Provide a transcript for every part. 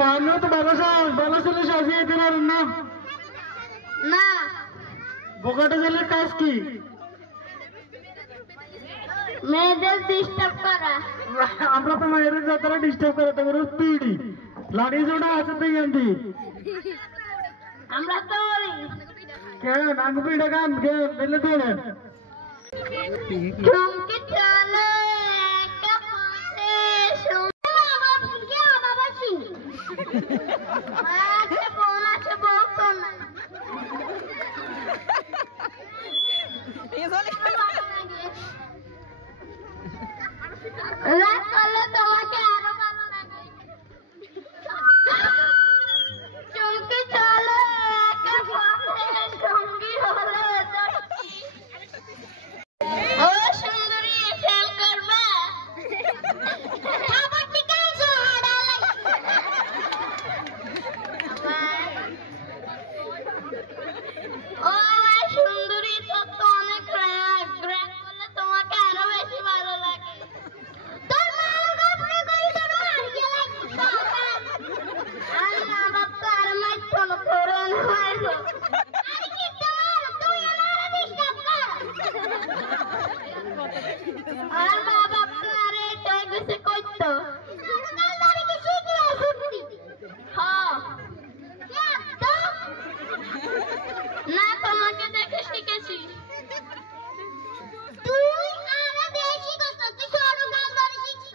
মানো তো ভালো ছেলে সাজিয়ে দিলার নাম না বোকাটা ছেলের কাজ কি? মেয়েদের ডিস্টার্ব করা। আমরা তো মায়ের যাত্রা ডিস্টার্ব করে তোমার পিড়ি লাড়ি জোড়া আছে তুই গান্ধী আমরা তো কেন নাঙ্গু পিড়ে গান কে দিলে তোলে চমকে চলো একটা পথে শুনকে বাবা চিনি আছে বোন আছে বলতো না রাত করলে তোমাকে আরো ভালো লাগে চমকে চলো একটা পথে সঙ্গী হলো ও সুন্দরী খেল করবা খাবার টিকাল জোড়া ও আমার সুন্দরী তো অনেক রাগ করলে তোমাকে আরো বেশি ভালো লাগে তোর মা গপরে কই তোর হারিয়ে লাগে আর মা বাপ তো আর মাইতো না করন হইলো আরে কি তোমার তুই আমারে ডিস্টার্ব কর আর মা বাপ তো আরে তাই গেছে কইতো কাল ধরে কি শিখি আসুতি হ্যাঁ তো না তোমাকে দেখে শিখেছি তুই আরে বেশি কষ্ট তুই সরু কাল ধরে শিখি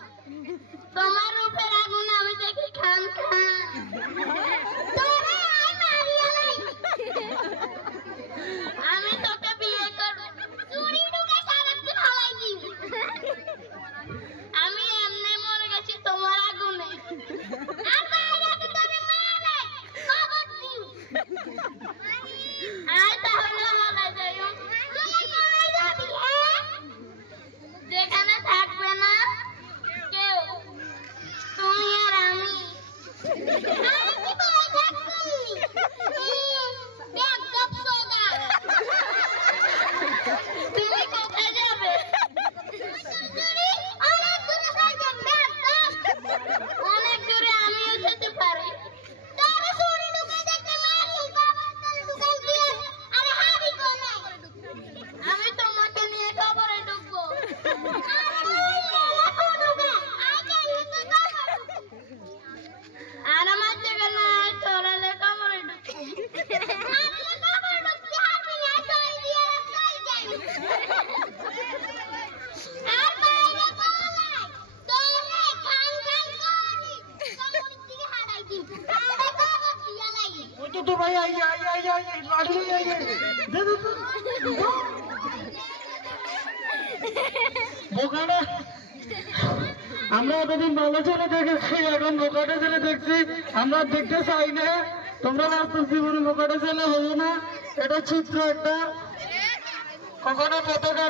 তোমার রূপের আগুন আমি দেখি খান খান তোরে আই মারিয়া নাই আমি তোকে বিয়ে করব চুরি ঢুকে সারাদিন হালাই দিই আমি এমনি মরে গেছি তোমার আগুনে আর বাইরে তো তোরে মারে খবর দিই আয় তাহলে হালাই যাইও তুই কোথায় যাবি হ্যাঁ যেখানে থাকবে না কেউ তুমি আর আমি আরে কি বলে থাকবি ব্যাকআপ সোদা তুমি কোথায় যাবে সুন্দরী অনেক দূরে যাইতে ব্যাকআপ অনেক দূরে আমিও যেতে পারি তারে চুরি ঢুকে দেখতে মারি বাবা তারে ঢুকাই দিয়ে আরে হাবি কোনায় আমি তোমাকে নিয়ে কবরে ঢুকবো আর আমার জায়গা নাই তোরালে কবরে ঢুকবি তো ভাই আই লাড়ি আই দে বোকাটা আমরা এতদিন ভালো ছেলে দেখেছি এখন বোকাটা ছেলে দেখছি আমরা দেখতে চাই না তোমরা বাস্তব জীবনে বোকাটা ছেলে হবে না এটা চিত্র একটা কখনো পতাকা